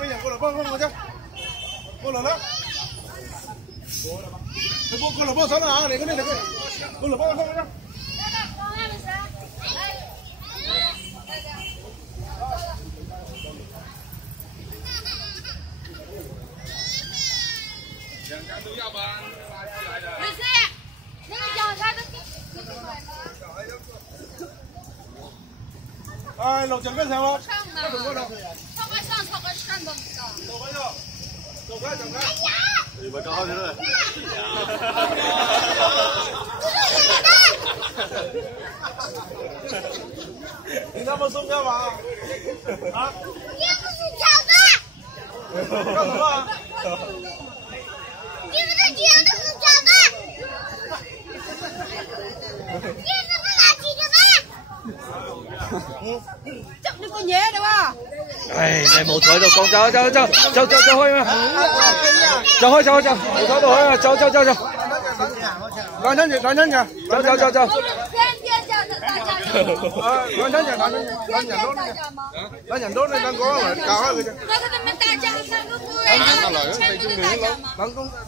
bây giờ cô là bông chứ, cô là đó, cô là bông sao nào để cái này được cái, cô là bông không nhá. Lột chân cái sao không? Cái đừng có đâu. Chồng cái. Thì bà coi thế thôi. Thì sao mà xung ra mà? Hả? Có gì không? Đừng có nhé đúng không? Này冇彩到講走開嘛，走開，冇彩到開啊，走，兩親嘅，走，兩親人多，你等講嚟教開佢啫。